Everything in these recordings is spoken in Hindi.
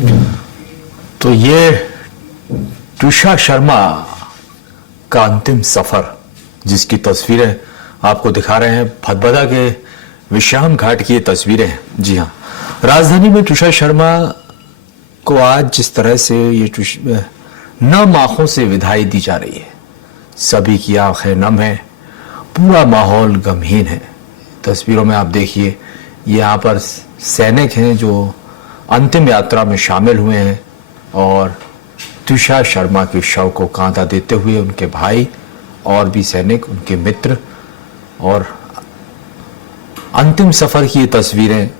तो ये ट्विशा शर्मा का अंतिम सफर, जिसकी तस्वीरें आपको दिखा रहे हैं, भदभदा के विश्राम घाट की ये तस्वीरें हैं। जी हाँ, राजधानी में ट्विशा शर्मा को आज जिस तरह से ये नम आंखों से विदाई दी जा रही है, सभी की आंखें नम है, पूरा माहौल गमहीन है। तस्वीरों में आप देखिए, यहाँ पर सैनिक हैं जो अंतिम यात्रा में शामिल हुए हैं और ट्विशा शर्मा के शव को कांधा देते हुए उनके भाई और भी सैनिक, उनके मित्र, और अंतिम सफर की ये तस्वीरें।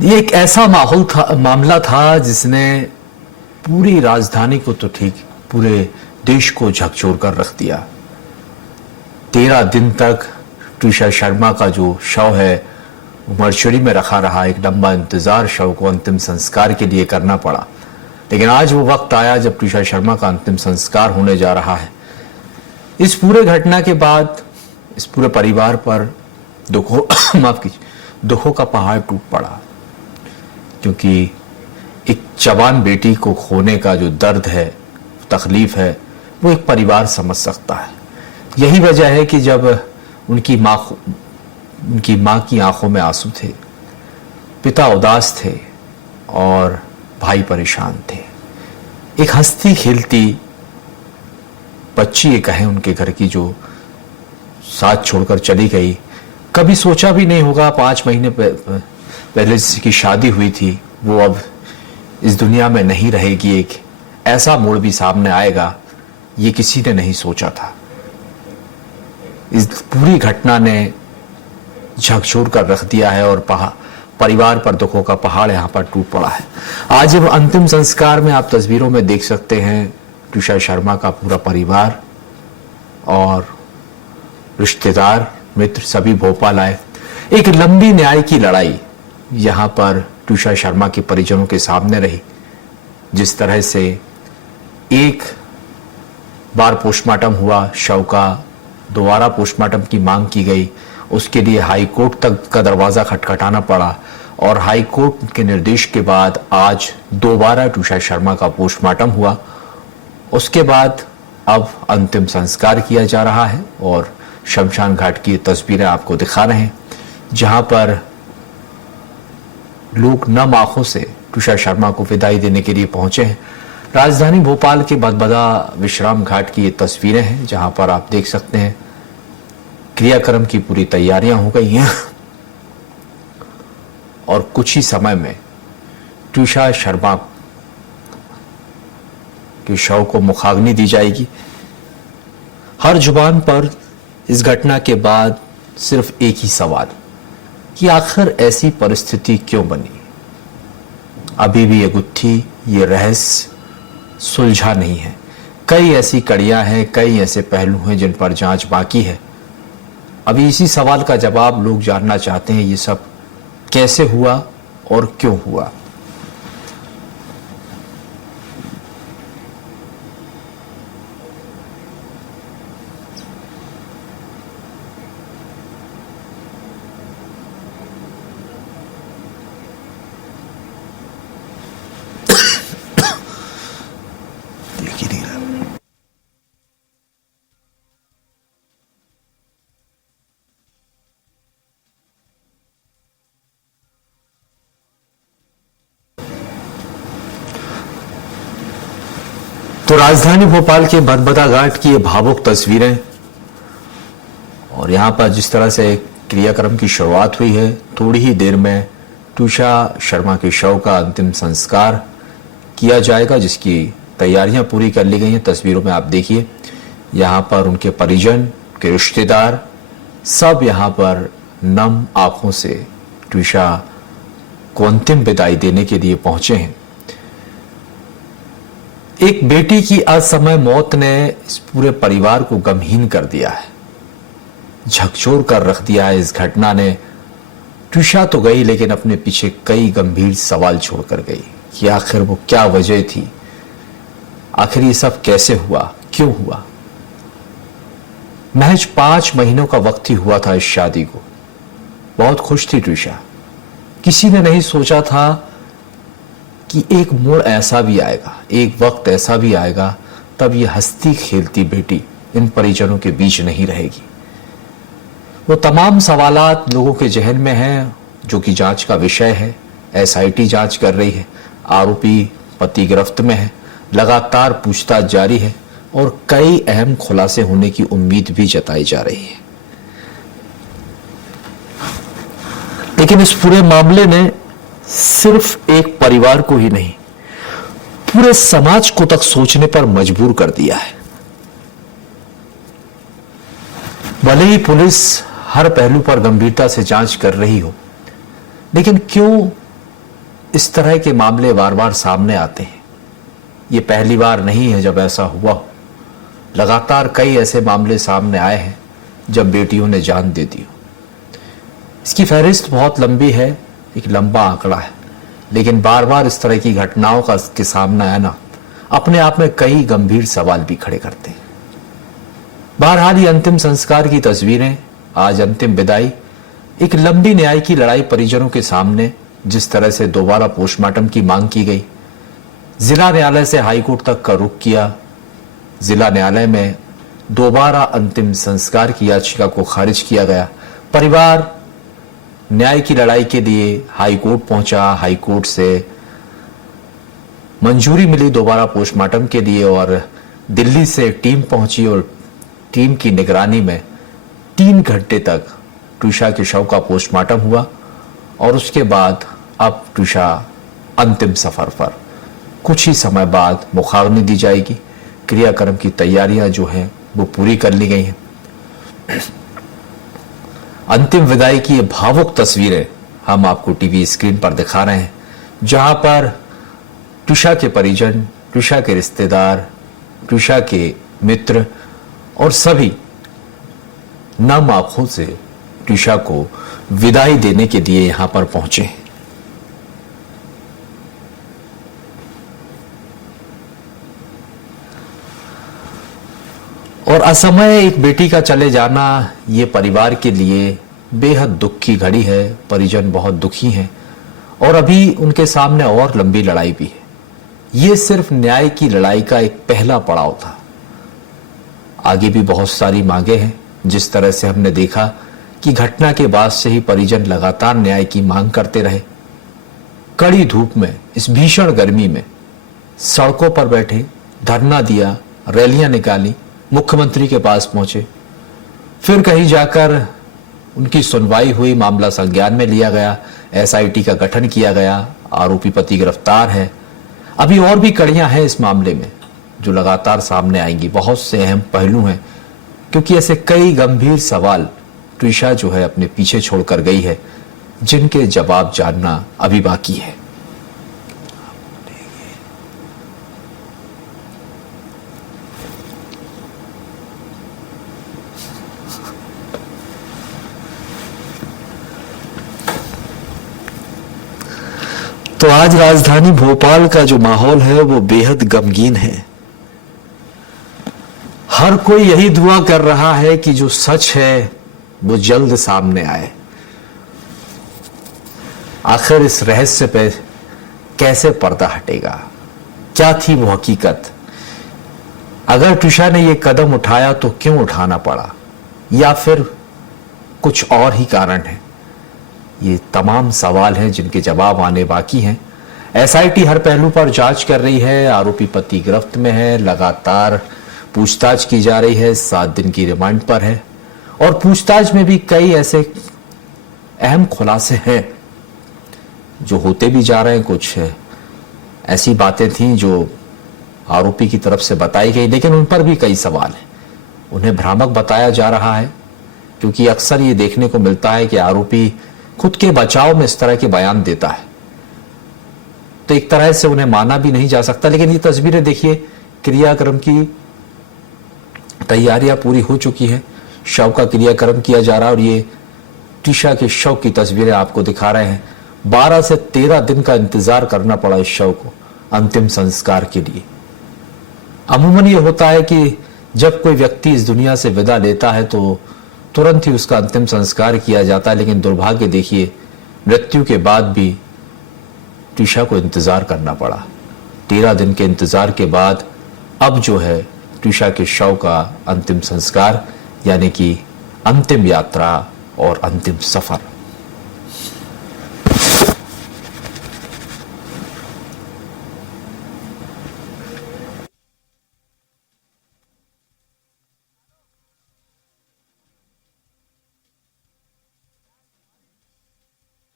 ये एक ऐसा मामला था जिसने पूरी राजधानी को तो ठीक, पूरे देश को झकझोर कर रख दिया। 13 दिन तक ट्विशा शर्मा का जो शव है मर्चुरी में रखा रहा, एक लंबा इंतजार शव को अंतिम संस्कार के लिए करना पड़ा। लेकिन आज वो वक्त आया जब ट्विशा शर्मा का अंतिम संस्कार होने जा रहा है। इस पूरे घटना के बाद इस पूरे परिवार पर दुखों का पहाड़ टूट पड़ा, क्योंकि एक जवान बेटी को खोने का जो दर्द है, तकलीफ है, वो एक परिवार समझ सकता है। यही वजह है कि जब उनकी माँ की आंखों में आंसू थे, पिता उदास थे और भाई परेशान थे। एक हंसती खेलती बच्ची, ये कहें उनके घर की, जो साथ छोड़कर चली गई। कभी सोचा भी नहीं होगा 5 महीने पहले जिसकी शादी हुई थी वो अब इस दुनिया में नहीं रहेगी, एक ऐसा मोड़ भी सामने आएगा, ये किसी ने नहीं सोचा था। इस पूरी घटना ने झकझोर कर रख दिया है और परिवार पर दुखों का पहाड़ यहाँ पर टूट पड़ा है। आज जब अंतिम संस्कार में आप तस्वीरों में देख सकते हैं, ट्विशा शर्मा का पूरा परिवार और रिश्तेदार, मित्र सभी भोपाल आए। एक लंबी न्याय की लड़ाई यहाँ पर ट्विशा शर्मा के परिजनों के सामने रही। जिस तरह से एक बार पोस्टमार्टम हुआ, शव का दोबारा पोस्टमार्टम की मांग की गई, उसके लिए हाई कोर्ट तक का दरवाजा खटखटाना पड़ा और हाई कोर्ट के निर्देश के बाद आज दोबारा ट्विशा शर्मा का पोस्टमार्टम हुआ। उसके बाद अब अंतिम संस्कार किया जा रहा है और शमशान घाट की तस्वीरें आपको दिखा रहे हैं, जहां पर लोग नम आंखों से ट्विशा शर्मा को विदाई देने के लिए पहुंचे हैं। राजधानी भोपाल के भदभदा विश्राम घाट की ये तस्वीरें हैं, जहां पर आप देख सकते हैं क्रियाक्रम की पूरी तैयारियां हो गई हैं और कुछ ही समय में ट्विशा शर्मा के शव को मुखाग्नि दी जाएगी। हर जुबान पर इस घटना के बाद सिर्फ एक ही सवाल कि आखिर ऐसी परिस्थिति क्यों बनी। अभी भी ये गुत्थी, ये रहस्य सुलझा नहीं है। कई ऐसी कड़ियां हैं, कई ऐसे पहलू हैं जिन पर जांच बाकी है। अभी इसी सवाल का जवाब लोग जानना चाहते हैं, ये सब कैसे हुआ और क्यों हुआ। तो राजधानी भोपाल के भदभदा घाट की ये भावुक तस्वीरें और यहाँ पर जिस तरह से क्रियाक्रम की शुरुआत हुई है, थोड़ी ही देर में ट्विशा शर्मा के शव का अंतिम संस्कार किया जाएगा, जिसकी तैयारियां पूरी कर ली गई हैं। तस्वीरों में आप देखिए, यहाँ पर उनके परिजन, के रिश्तेदार सब यहाँ पर नम आंखों से ट्विशा को अंतिम विदाई देने के लिए पहुंचे हैं। एक बेटी की असमय मौत ने इस पूरे परिवार को गमहीन कर दिया है, झकझोर कर रख दिया है। इस घटना ने, ट्विशा तो गई लेकिन अपने पीछे कई गंभीर सवाल छोड़कर गई कि आखिर वो क्या वजह थी, आखिर ये सब कैसे हुआ, क्यों हुआ। महज 5 महीनों का वक्त ही हुआ था इस शादी को। बहुत खुश थी ट्विशा। किसी ने नहीं सोचा था कि एक मोड़ ऐसा भी आएगा, एक वक्त ऐसा भी आएगा, तब ये हंसती खेलती बेटी इन परिजनों के बीच नहीं रहेगी। वो तमाम सवालात लोगों के जहन में हैं, जो कि जांच का विषय है। एसआईटी जांच कर रही है, आरोपी पति गिरफ्त में है, लगातार पूछताछ जारी है और कई अहम खुलासे होने की उम्मीद भी जताई जा रही है। लेकिन इस पूरे मामले ने सिर्फ एक परिवार को ही नहीं, पूरे समाज को तक सोचने पर मजबूर कर दिया है। भले ही पुलिस हर पहलू पर गंभीरता से जांच कर रही हो, लेकिन क्यों इस तरह के मामले बार बार सामने आते हैं? ये पहली बार नहीं है जब ऐसा हुआ हो। लगातार कई ऐसे मामले सामने आए हैं जब बेटियों ने जान दे दी हो। इसकी फहरिस्त बहुत लंबी है, एक लंबा आंकड़ा है, लेकिन बार बार इस तरह की घटनाओं का के सामने आना अपने आप में कई गंभीर सवाल भी खड़े करते हैं। बहरहाल ये अंतिम संस्कार की तस्वीरें, आज अंतिम विदाई, एक लंबी न्याय की लड़ाई परिजनों के सामने, जिस तरह से दोबारा पोस्टमार्टम की मांग की गई, जिला न्यायालय से हाईकोर्ट तक का रुख किया, जिला न्यायालय में दोबारा अंतिम संस्कार की याचिका को खारिज किया गया, परिवार न्याय की लड़ाई के लिए हाईकोर्ट पहुंचा, हाईकोर्ट से मंजूरी मिली दोबारा पोस्टमार्टम के लिए और दिल्ली से टीम पहुंची और टीम की निगरानी में 3 घंटे तक ट्विशा के शव का पोस्टमार्टम हुआ और उसके बाद अब ट्विशा अंतिम सफर पर। कुछ ही समय बाद मुखाग्नि दी जाएगी। क्रियाक्रम की तैयारियां जो हैं वो पूरी कर ली गई हैं। अंतिम विदाई की ये भावुक तस्वीरें हम आपको टीवी स्क्रीन पर दिखा रहे हैं, जहां पर ट्विशा के परिजन, ट्विशा के रिश्तेदार, ट्विशा के मित्र और सभी नम आंखों से ट्विशा को विदाई देने के लिए यहां पर पहुंचे। और असमय एक बेटी का चले जाना ये परिवार के लिए बेहद दुख की घड़ी है। परिजन बहुत दुखी हैं और अभी उनके सामने और लंबी लड़ाई भी है। ये सिर्फ न्याय की लड़ाई का एक पहला पड़ाव था, आगे भी बहुत सारी मांगे हैं। जिस तरह से हमने देखा कि घटना के बाद से ही परिजन लगातार न्याय की मांग करते रहे। कड़ी धूप में, इस भीषण गर्मी में सड़कों पर बैठे, धरना दिया, रैलियां निकाली, मुख्यमंत्री के पास पहुंचे, फिर कहीं जाकर उनकी सुनवाई हुई, मामला संज्ञान में लिया गया, एसआईटी का गठन किया गया, आरोपी पति गिरफ्तार है। अभी और भी कड़ियां हैं इस मामले में जो लगातार सामने आएंगी। बहुत से अहम पहलू हैं, क्योंकि ऐसे कई गंभीर सवाल ट्विशा जो है अपने पीछे छोड़कर गई है, जिनके जवाब जानना अभी बाकी है। तो आज राजधानी भोपाल का जो माहौल है वो बेहद गमगीन है। हर कोई यही दुआ कर रहा है कि जो सच है वो जल्द सामने आए। आखिर इस रहस्य पे कैसे पर्दा हटेगा? क्या थी वो हकीकत? अगर ट्विशा ने ये कदम उठाया तो क्यों उठाना पड़ा, या फिर कुछ और ही कारण है? ये तमाम सवाल हैं जिनके जवाब आने बाकी हैं। एसआईटी हर पहलू पर जांच कर रही है। आरोपी पति गिरफ्त में है, लगातार पूछताछ की जा रही है, 7 दिन की रिमांड पर है और पूछताछ में भी कई ऐसे अहम खुलासे हैं जो होते भी जा रहे हैं। कुछ ऐसी बातें थीं जो आरोपी की तरफ से बताई गई, लेकिन उन पर भी कई सवाल हैं। उन्हें भ्रामक बताया जा रहा है, क्योंकि अक्सर ये देखने को मिलता है कि आरोपी खुद के बचाव में इस तरह के बयान देता है, तो एक तरह से उन्हें माना भी नहीं जा सकता। लेकिन ये तस्वीरें देखिए, क्रियाक्रम की तैयारियां पूरी हो चुकी हैं, शव का क्रियाक्रम किया जा रहा है और ये ट्विशा के शव की तस्वीरें आपको दिखा रहे हैं। 12 से 13 दिन का इंतजार करना पड़ा इस शव को अंतिम संस्कार के लिए। अमूमन ये होता है कि जब कोई व्यक्ति इस दुनिया से विदा लेता है तो तुरंत ही उसका अंतिम संस्कार किया जाता है, लेकिन दुर्भाग्य देखिए, मृत्यु के बाद भी ट्विशा को इंतजार करना पड़ा। 13 दिन के इंतजार के बाद अब जो है ट्विशा के शव का अंतिम संस्कार, यानी कि अंतिम यात्रा और अंतिम सफर।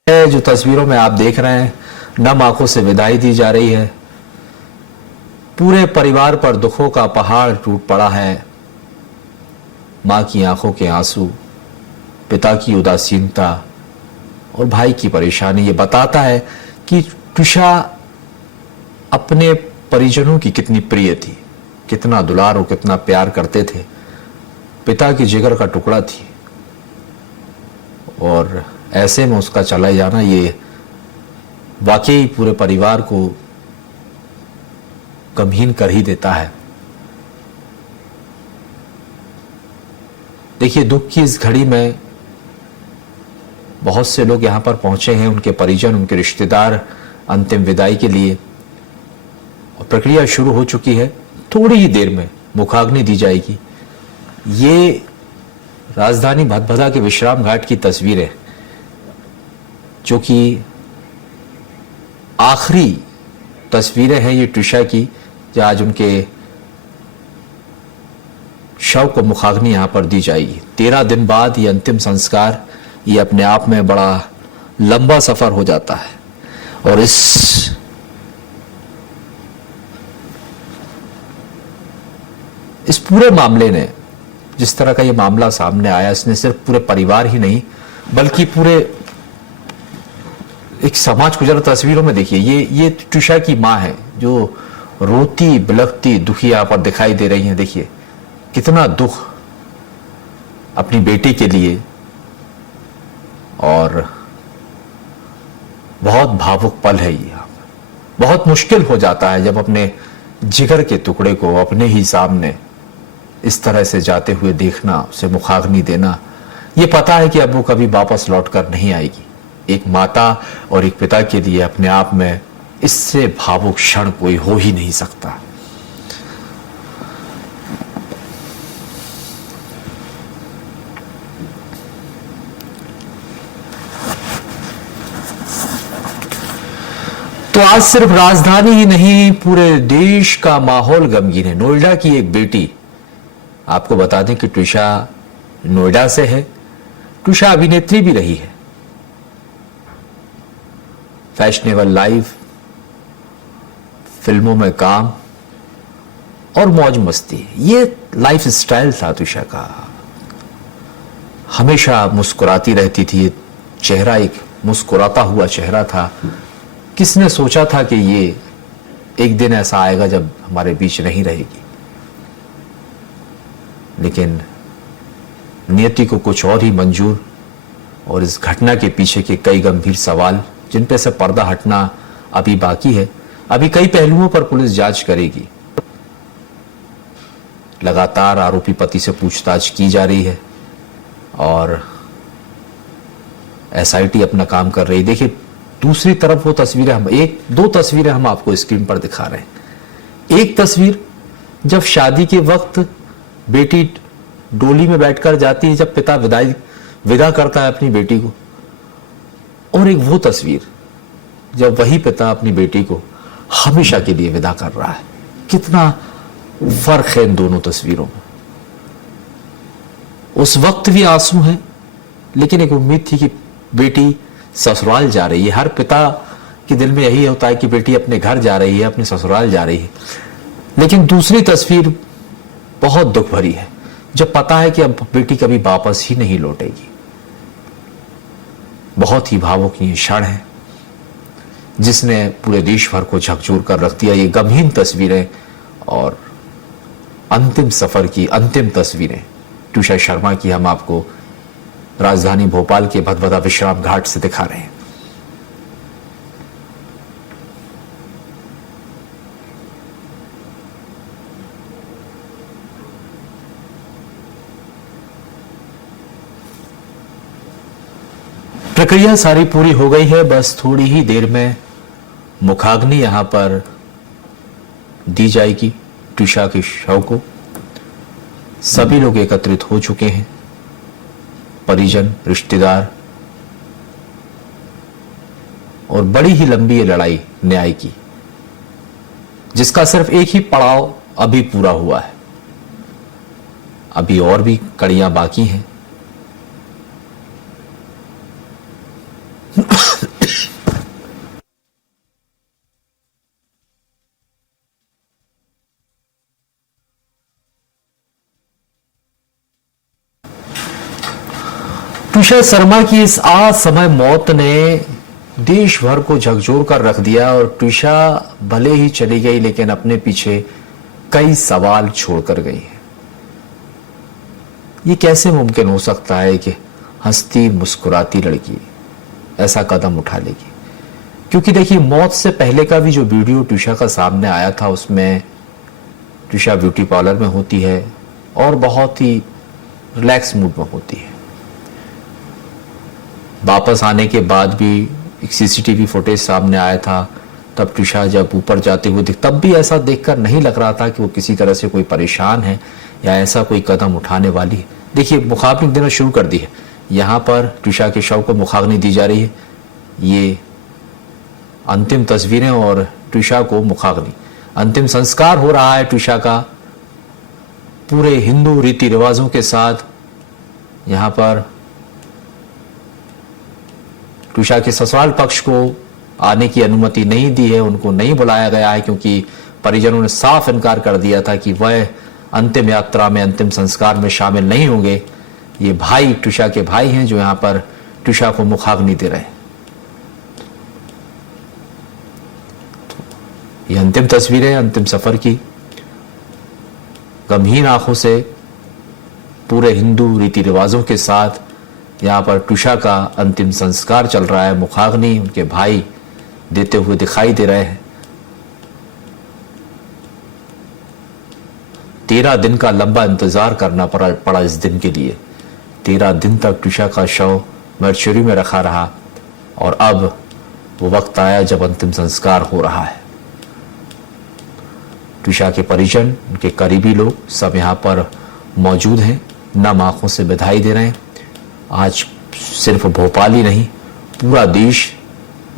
जो तस्वीरों में आप देख रहे हैं, नम आंखों से विदाई दी जा रही है। पूरे परिवार पर दुखों का पहाड़ टूट पड़ा है। मां की आंखों के आंसू, पिता की उदासीनता और भाई की परेशानी ये बताता है कि ट्विशा अपने परिजनों की कितनी प्रिय थी, कितना दुलार और कितना प्यार करते थे। पिता की जिगर का टुकड़ा थी और ऐसे में उसका चला जाना ये वाकई पूरे परिवार को गमहीन कर ही देता है। देखिए, दुख की इस घड़ी में बहुत से लोग यहां पर पहुंचे हैं, उनके परिजन, उनके रिश्तेदार अंतिम विदाई के लिए, और प्रक्रिया शुरू हो चुकी है। थोड़ी ही देर में मुखाग्नि दी जाएगी। ये राजधानी भदभदा के विश्राम घाट की तस्वीरें, जो कि आखिरी तस्वीरें हैं ये ट्विशा की, जो आज उनके शव को मुखाग्नि यहां पर दी जाएगी। 13 दिन बाद ये अंतिम संस्कार, ये अपने आप में बड़ा लंबा सफर हो जाता है। और इस पूरे मामले ने, जिस तरह का ये मामला सामने आया, इसने सिर्फ पूरे परिवार ही नहीं बल्कि पूरे एक समाज को, जरा तस्वीरों में देखिए, ये ट्विशा की मां है जो रोती बिलखती दुखी यहां पर दिखाई दे रही हैं। देखिए कितना दुख अपनी बेटी के लिए, और बहुत भावुक पल है ये। बहुत मुश्किल हो जाता है जब अपने जिगर के टुकड़े को अपने ही सामने इस तरह से जाते हुए देखना, उसे मुखाग्नि देना। ये पता है कि अब वो कभी वापस लौटकर नहीं आएगी। एक माता और एक पिता के लिए अपने आप में इससे भावुक क्षण कोई हो ही नहीं सकता। तो आज सिर्फ राजधानी ही नहीं, पूरे देश का माहौल गमगीन है। नोएडा की एक बेटी, आपको बता दें कि ट्विशा नोएडा से है। ट्विशा अभिनेत्री भी रही है। फैशनेबल लाइफ, फिल्मों में काम और मौज मस्ती, ये लाइफ स्टाइल था ट्विशा का। हमेशा मुस्कुराती रहती थी। ये चेहरा एक मुस्कुराता हुआ चेहरा था। किसने सोचा था कि ये एक दिन ऐसा आएगा जब हमारे बीच नहीं रहेगी। लेकिन नियति को कुछ और ही मंजूर, और इस घटना के पीछे के कई गंभीर सवाल, जिन पे से पर्दा हटना अभी बाकी है। अभी कई पहलुओं पर पुलिस जांच करेगी। लगातार आरोपी पति से पूछताछ की जा रही है और एसआईटी अपना काम कर रही है। देखिए, दूसरी तरफ वो तस्वीरें, दो तस्वीरें हम आपको स्क्रीन पर दिखा रहे हैं। एक तस्वीर जब शादी के वक्त बेटी डोली में बैठकर जाती है, जब पिता विदा करता है अपनी बेटी को, और एक वो तस्वीर जब वही पिता अपनी बेटी को हमेशा के लिए विदा कर रहा है। कितना फर्क है इन दोनों तस्वीरों में। उस वक्त भी आंसू हैं, लेकिन एक उम्मीद थी कि बेटी ससुराल जा रही है। हर पिता के दिल में यही होता है कि बेटी अपने घर जा रही है, अपने ससुराल जा रही है। लेकिन दूसरी तस्वीर बहुत दुख भरी है, जब पता है कि अब बेटी कभी वापस ही नहीं लौटेगी। बहुत ही भावुक ये क्षण है जिसने पूरे देश भर को झकझोर कर रख दिया। ये गमहीन तस्वीरें और अंतिम सफर की अंतिम तस्वीरें ट्विशा शर्मा की हम आपको राजधानी भोपाल के भदभदा विश्राम घाट से दिखा रहे हैं। प्रक्रिया सारी पूरी हो गई है। बस थोड़ी ही देर में मुखाग्नि यहां पर दी जाएगी ट्विशा के शव को। सभी लोग एकत्रित हो चुके हैं, परिजन, रिश्तेदार, और बड़ी ही लंबी ये लड़ाई न्याय की, जिसका सिर्फ एक ही पड़ाव अभी पूरा हुआ है। अभी और भी कड़ियां बाकी हैं। ट्विशा शर्मा की इस असमय मौत ने देश भर को झकझोर कर रख दिया, और ट्विशा भले ही चली गई लेकिन अपने पीछे कई सवाल छोड़कर गई है। ये कैसे मुमकिन हो सकता है कि हंसती मुस्कुराती लड़की ऐसा कदम उठा लेगी? क्योंकि देखिए, मौत से पहले का भी जो वीडियो ट्विशा का सामने आया था उसमें ट्विशा ब्यूटी पार्लर में होती है और बहुत ही रिलैक्स मूड में होती है। वापस आने के बाद भी एक सीसीटीवी फुटेज सामने आया था, तब ट्विशा जब ऊपर जाते हुए तब भी ऐसा देखकर नहीं लग रहा था कि वो किसी तरह से कोई परेशान है या ऐसा कोई कदम उठाने वाली है। देखिए, मुखाग्नि देना शुरू कर दी है। यहाँ पर ट्विशा के शव को मुखाग्नि दी जा रही है। ये अंतिम तस्वीरें और ट्विशा को मुखाग्नि, अंतिम संस्कार हो रहा है ट्विशा का पूरे हिंदू रीति रिवाजों के साथ। यहाँ पर ट्विशा के ससुराल पक्ष को आने की अनुमति नहीं दी है, उनको नहीं बुलाया गया है, क्योंकि परिजनों ने साफ इनकार कर दिया था कि वह अंतिम यात्रा में, अंतिम संस्कार में शामिल नहीं होंगे। ये भाई, ट्विशा के भाई हैं जो यहां पर ट्विशा को मुखाग्नि दे रहे हैं। ये अंतिम तस्वीरें अंतिम सफर की, गंभीर आंखों से पूरे हिंदू रीति रिवाजों के साथ यहाँ पर ट्विशा का अंतिम संस्कार चल रहा है। मुखाग्नि उनके भाई देते हुए दिखाई दे रहे हैं। 13 दिन का लंबा इंतजार करना पड़ा इस दिन के लिए। 13 दिन तक ट्विशा का शव मर्चुरी में रखा रहा, और अब वो वक्त आया जब अंतिम संस्कार हो रहा है। ट्विशा के परिजन, उनके करीबी लोग सब यहाँ पर मौजूद हैं, नम आंखों से बधाई दे रहे हैं। आज सिर्फ भोपाल ही नहीं, पूरा देश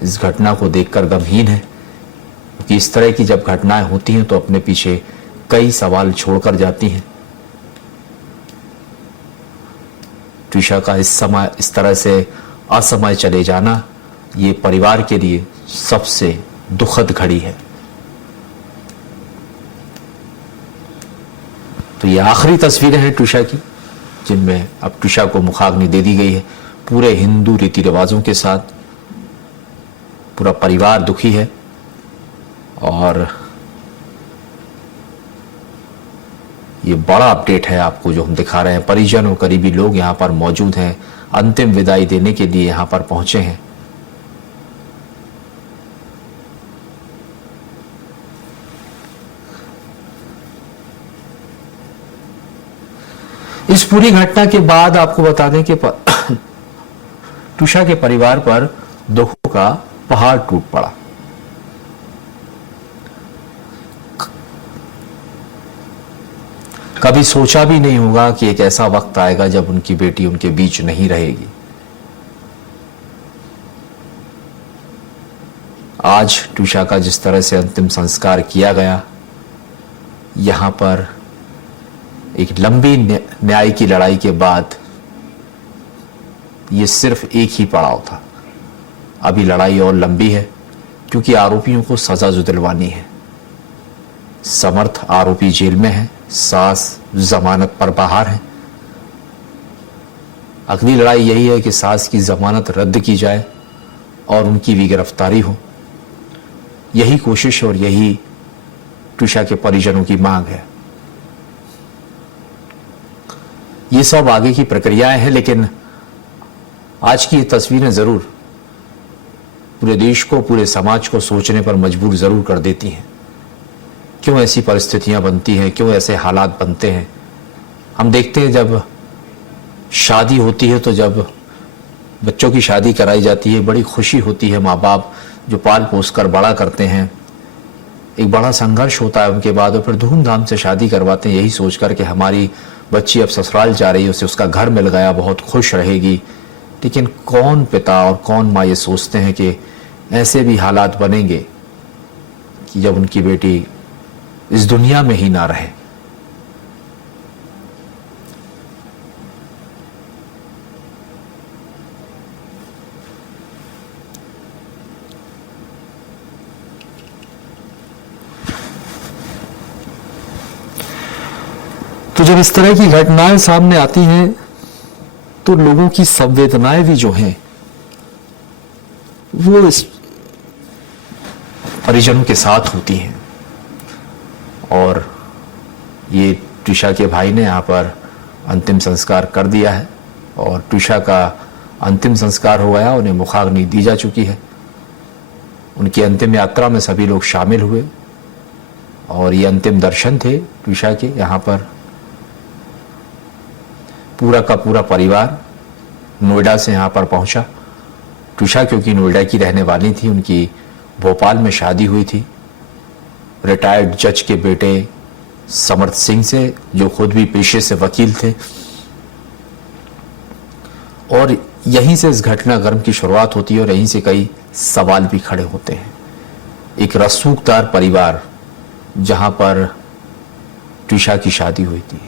इस घटना को देखकर गमगीन है, क्योंकि इस तरह की जब घटनाएं होती हैं तो अपने पीछे कई सवाल छोड़कर जाती हैं। ट्विशा का इस तरह से असमय चले जाना ये परिवार के लिए सबसे दुखद घड़ी है। तो ये आखिरी तस्वीरें हैं ट्विशा की, जिनमें अब ट्विशा को मुखाग्नि दे दी गई है पूरे हिंदू रीति रिवाजों के साथ। पूरा परिवार दुखी है, और ये बड़ा अपडेट है आपको जो हम दिखा रहे हैं। परिजन और करीबी लोग यहाँ पर मौजूद हैं, अंतिम विदाई देने के लिए यहाँ पर पहुंचे हैं। इस पूरी घटना के बाद आपको बता दें कि ट्विशा के परिवार पर दुखों का पहाड़ टूट पड़ा। कभी सोचा भी नहीं होगा कि एक ऐसा वक्त आएगा जब उनकी बेटी उनके बीच नहीं रहेगी। आज ट्विशा का जिस तरह से अंतिम संस्कार किया गया, यहां पर एक लंबी न्याय की लड़ाई के बाद ये सिर्फ एक ही पड़ाव था। अभी लड़ाई और लंबी है, क्योंकि आरोपियों को सजा जो दिलवानी है। समर्थ आरोपी जेल में है, सास जमानत पर बाहर है। अगली लड़ाई यही है कि सास की जमानत रद्द की जाए और उनकी भी गिरफ्तारी हो। यही कोशिश और यही ट्विशा के परिजनों की मांग है। ये सब आगे की प्रक्रियाएं हैं, लेकिन आज की ये तस्वीरें जरूर पूरे देश को, पूरे समाज को सोचने पर मजबूर जरूर कर देती हैं। क्यों ऐसी परिस्थितियां बनती हैं, क्यों ऐसे हालात बनते हैं। हम देखते हैं जब शादी होती है, तो जब बच्चों की शादी कराई जाती है, बड़ी खुशी होती है, माँ बाप जो पाल पोस कर बड़ा करते हैं, एक बड़ा संघर्ष होता है उनके बाद, और फिर धूमधाम से शादी करवाते हैं यही सोचकर कि हमारी बच्ची अब ससुराल जा रही है, उसे उसका घर मिल गया, बहुत खुश रहेगी। लेकिन कौन पिता और कौन माँ ये सोचते हैं कि ऐसे भी हालात बनेंगे कि जब उनकी बेटी इस दुनिया में ही ना रहे। तो जब इस तरह की घटनाएं सामने आती हैं तो लोगों की संवेदनाएं भी जो हैं वो इस परिजनों के साथ होती हैं। और ये ट्विशा के भाई ने यहाँ पर अंतिम संस्कार कर दिया है और ट्विशा का अंतिम संस्कार हो गया, उन्हें मुखाग्नि दी जा चुकी है। उनकी अंतिम यात्रा में सभी लोग शामिल हुए और ये अंतिम दर्शन थे ट्विशा के। यहाँ पर पूरा का पूरा परिवार नोएडा से यहाँ पर पहुंचा। ट्विशा क्योंकि नोएडा की रहने वाली थी, उनकी भोपाल में शादी हुई थी रिटायर्ड जज के बेटे समर्थ सिंह से, जो खुद भी पेशे से वकील थे। और यहीं से इस घटनाक्रम की शुरुआत होती है और यहीं से कई सवाल भी खड़े होते हैं। एक रसूखदार परिवार जहां पर ट्विशा की शादी हुई थी।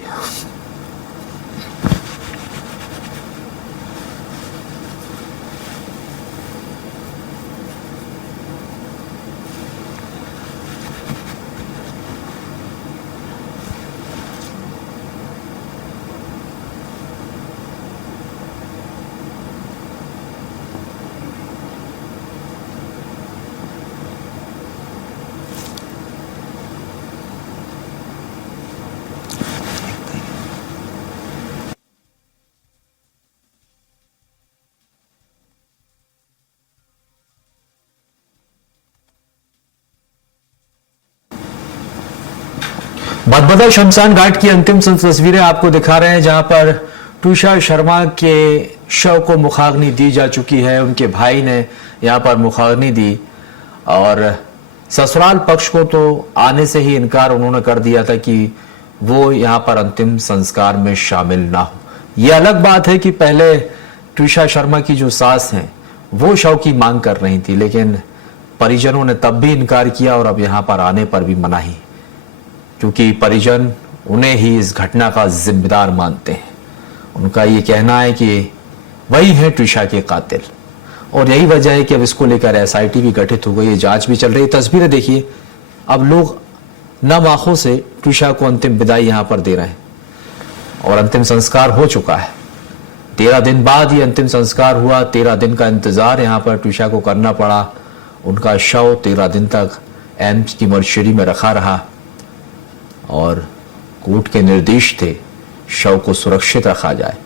भदभदा शमशान घाट की अंतिम तस्वीरें आपको दिखा रहे हैं, जहां पर ट्विशा शर्मा के शव को मुखाग्नि दी जा चुकी है। उनके भाई ने यहां पर मुखाग्नि दी और ससुराल पक्ष को तो आने से ही इनकार उन्होंने कर दिया था कि वो यहां पर अंतिम संस्कार में शामिल ना हो। यह अलग बात है कि पहले ट्विशा शर्मा की जो सास हैं वो शव की मांग कर रही थी, लेकिन परिजनों ने तब भी इनकार किया और अब यहां पर आने पर भी मनाही, क्योंकि परिजन उन्हें ही इस घटना का जिम्मेदार मानते हैं। उनका ये कहना है कि वही है ट्विशा के कातिल और यही वजह है कि अब इसको लेकर एसआईटी भी गठित हो गई है, जांच भी चल रही है। तस्वीरें देखिए, अब लोग नम आंखों से ट्विशा को अंतिम विदाई यहां पर दे रहे हैं और अंतिम संस्कार हो चुका है। 13 दिन बाद ये अंतिम संस्कार हुआ। 13 दिन का इंतजार यहां पर ट्विशा को करना पड़ा। उनका शव 13 दिन तक एम्स की मर्चरी में रखा रहा और कोर्ट के निर्देश थे शव को सुरक्षित रखा जाए,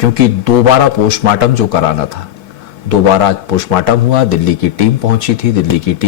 क्योंकि दोबारा पोस्टमार्टम जो कराना था, दोबारा पोस्टमार्टम हुआ। दिल्ली की टीम पहुंची थी। दिल्ली की टीम